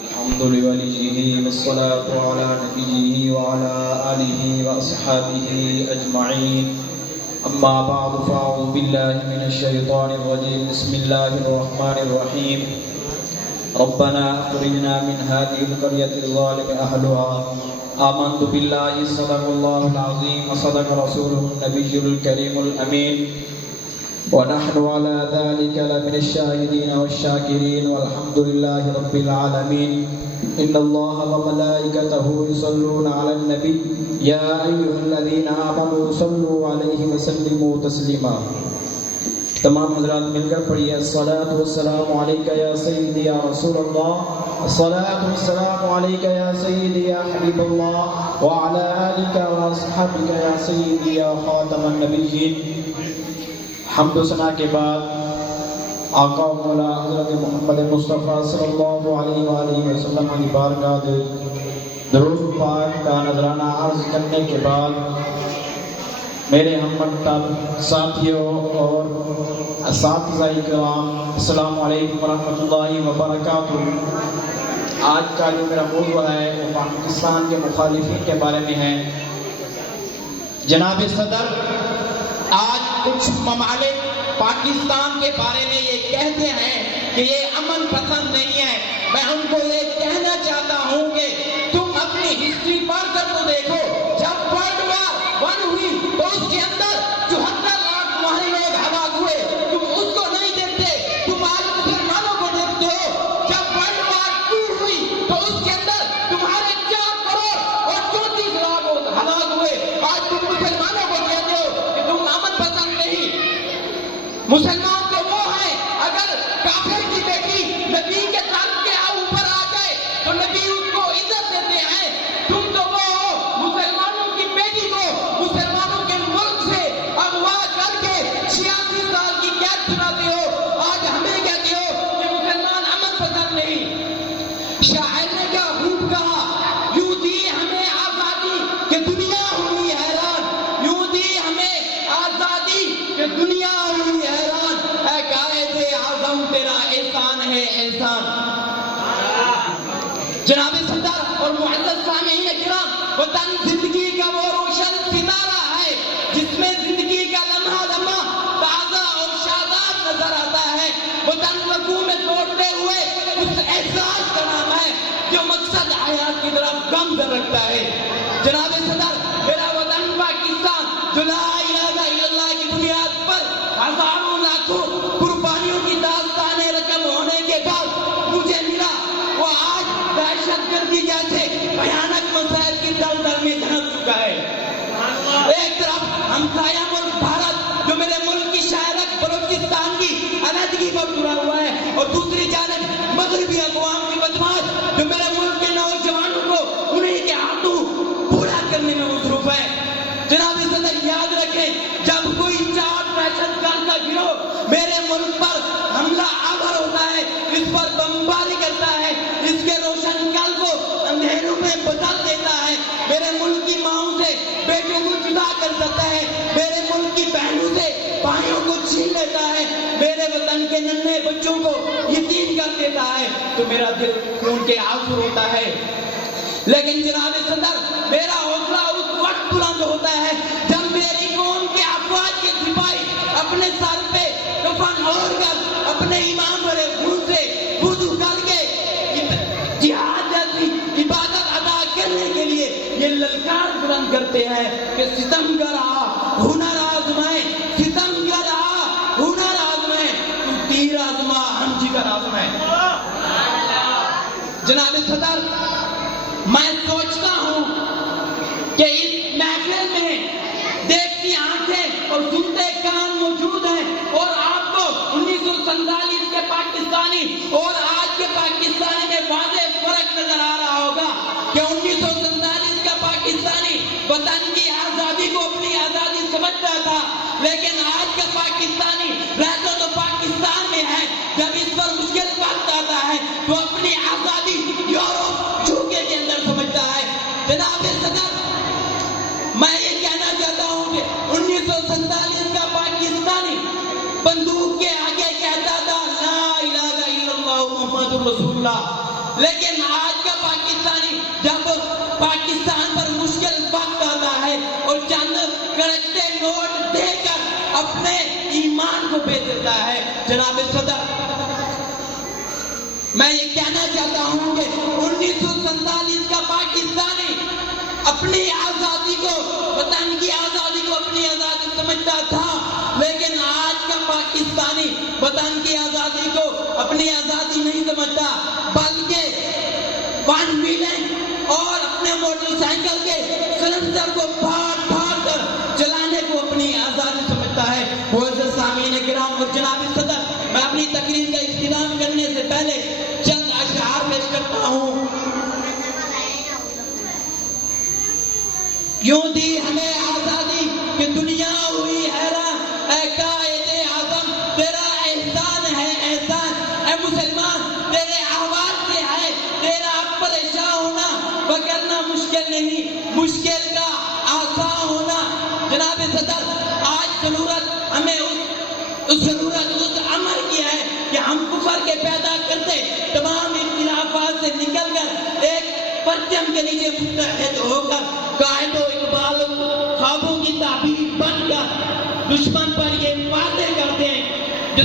الحمد لوليه والصلاة على نبيه وعلى آله وأصحابه أجمعين أما بعد فأعوذ بالله من الشيطان الرجيم بسم الله الرحمن الرحيم ربنا أخرجنا من هذه القرية الظالم أهلها آمنت بالله صدق الله العظيم وصدق رسوله النبي الكريم الأمين ونحن على ذلك لمن الشاهدين والشاكرين والحمد لله رب العالمين إن الله وملائكته يصلون على النبي يا أيها الذين آمنوا صلوا عليه وسلموا تسليما. تمام حضرات مل کر پڑھیے الصلاۃ والسلام علیک یا سیدی یا رسول اللہ، الصلاۃ والسلام علیک یا سیدی یا حبیب اللہ وعلی آلک واصحابک یا سیدی یا خاتم النبیین. حمد و ثنا کے بعد آقا و مولا حضرت محمد مصطفیٰ صلی اللہ علیہ وآلہ وسلم کی بارگاہ درود پاک کا نذرانہ عرض کرنے کے بعد میرے ہم مکتب ساتھیوں اور اساتذہ کرام السلام علیکم ورحمۃ اللہ وبرکاتہ. آج کا جو میرا موضوع ہے وہ پاکستان کے مخالفین کے بارے میں ہے. جناب صدر، آج کچھ ممالک پاکستان کے بارے میں یہ کہتے ہیں کہ یہ امن پسند نہیں ہے. میں ان کو یہ کہنا چاہتا ہوں کہ تم اپنی ہسٹری پڑھ کر تو دیکھو. جب ورلڈ وار 1 ہوئی تو اس کے اندر 74 لاکھ تمہارے لوگ ہلاک ہوئے. تم اس کو نہیں دیکھتے، تم آج مسلمانوں کو دیکھتے ہو. جب ورلڈ وار 2 ہوئی تو اس کے اندر تمہارے 4 کروڑ اور 34 لاکھ ہلاک ہوئے. آج تم مسلمانوں کو کہتے ہو کہ تم امن پسند نہیں. مسلمان تو وہ ہیں اگر کافر کی بیٹی نبی کے ساتھ کے اوپر آ جائے تو نبی اس کو عزت دیتے ہیں. تم تو وہ ہو مسلمانوں کی بیٹی کو مسلمانوں کے ملک سے اغوا کر کے 86 سال کی قید سناتے ہو. آج ہمیں کہتے ہو کہ مسلمان امن پسند نہیں. شاعر نے کیا خوب کہا، یوں دی ہمیں آزادی کہ دنیا ہوئی حیران، یوں دی ہمیں آزادی کہ دنیا ہوئی حیران. اے قائد اعظم تیرا احسان ہے احسان. جناب صدر اور معزز سامعین کرام، وطن زندگی کا وہ روشن ستارہ ہے جس میں زندگی کا لمحہ لمحہ تازہ اور شاداب نظر آتا ہے. وطن وقوع میں توڑتے ہوئے اس احساس کا نام ہے جو مقصد حیات کی طرف گامزن رکھتا ہے. جناب صدر، میرا وطن پاکستان جو لا الہ الا اللہ کی بنیاد پر ہزاروں لاکھوں قربانیوں کی داستان رقم ہونے کے بعد مجھے ملا، وہ آج دہشت گردی جیسے بھیانک مسائل کی دلدل میں دھنس چکا ہے. ایک طرف ہمسایہ ملک بھارت جو میرے ملک کی شاعرت بلوچستان کی علیحدگی پر تلا ہوا ہے، اور دوسری جانب مغربی اقوام کی بدماش جو میرے ملک کے نوجوانوں کو انہیں کے ہاتھوں پورا کرنے میں مصروف ہے. جناب صدر، یاد رکھیں، جب کوئی چار دہشت گرد کا گروہ میرے ملک پر حملہ آور ہوتا ہے، اس پر بمباری کرتا ہے، اس کے روشن کل کو اندھیروں میں بدل دیتا ہے، میرے ملک کی ماؤں سے بیٹوں کو جدا کر دیتا ہے، میرے ملک کی بہنوں سے بھائیوں کو چھین لیتا ہے، میرے وطن کے ننھے بچوں کو یتیم کر دیتا ہے، تو میرا دل خون کے آنسو ہوتا ہے. لیکن جناب صدر، میرا حوصلہ اس وقت بلند ہوتا ہے جب میری قوم کے افواج کے سپاہی اپنے سر پہ کفن اوڑھ کر اپنے امام بڑے خون سے وضو کر کے جہاد جیسی عبادت ادا کرنے کے لیے یہ للکار بلند کرتے ہیں کہ ستم گرا ہنر آزمائے، ستم گرا ہنر آزمائے، تو تیر آزما ہم جگر آزمائے. جناب صدر، میں سوچتا ہوں کہ اس محفل میں دیکھتی آنکھیں اور سنتے کان موجود ہیں، اور آپ کو 1947 کے پاکستانی اور آج کے پاکستانی میں واضح فرق نظر آ رہا ہوگا کہ 1947 کا پاکستانی وطن کی آزادی کو اپنی آزادی سمجھتا تھا، لیکن آج کا پاکستانی رہتا تو پاکستان میں ہے، جب اس پر مشکل وقت آتا ہے تو اپنی آزادی یورپ جھوکے کے اندر سمجھتا ہے. جناب صدر، میں یہ کہنا چاہتا ہوں کہ 1947 کا پاکستانی بندوق کے آگے کہتا تھا لا الہ الا اللہ محمد رسول اللہ، لیکن آج کا پاکستانی جب پاکستان پر مشکل وقت آتا ہے اور چند کڑکتے نوٹ دے کر اپنے ایمان کو بیچ دیتا ہے. جناب صدر، میں یہ کہنا چاہتا ہوں کہ 1947 کا پاکستانی اپنی آزادی کو، وطن کی آزادی کو اپنی آزادی سمجھتا تھا، لیکن آج کا پاکستانی وطن کی آزادی کو اپنی آزادی نہیں سمجھتا، بلکہ ون ویلن اور اپنے موٹر سائیکل کے سلنڈر کو پھاڑ پھاڑ کر چلانے کو اپنی آزادی سمجھتا ہے. معزز سامعین کرام اور جناب صدر، میں اپنی تقریر کا اختتام کرنے سے پہلے چند اشعار پیش کرتا ہوں. یوں دی ہمیں آزادی کہ دنیا ہوئی حیران، اے قائد اعظم تیرا احسان ہے احسان، اے مسلمان تیرے آواز سے ہے تیرا پریشان ہونا، وگرنہ مشکل نہیں مشکل کا آسان ہونا. جناب صدر، آج ضرورت ہمیں اس عمل کی ہے کہ ہم کفر کے پیدا کرتے تمام اختلافات سے نکل کر ایک پرچم کے نیچے متحد ہو کر قائد و اقبال خوابوں کی تعبیر بن کر دشمن پر یہ وعدے کرتے ہیں جو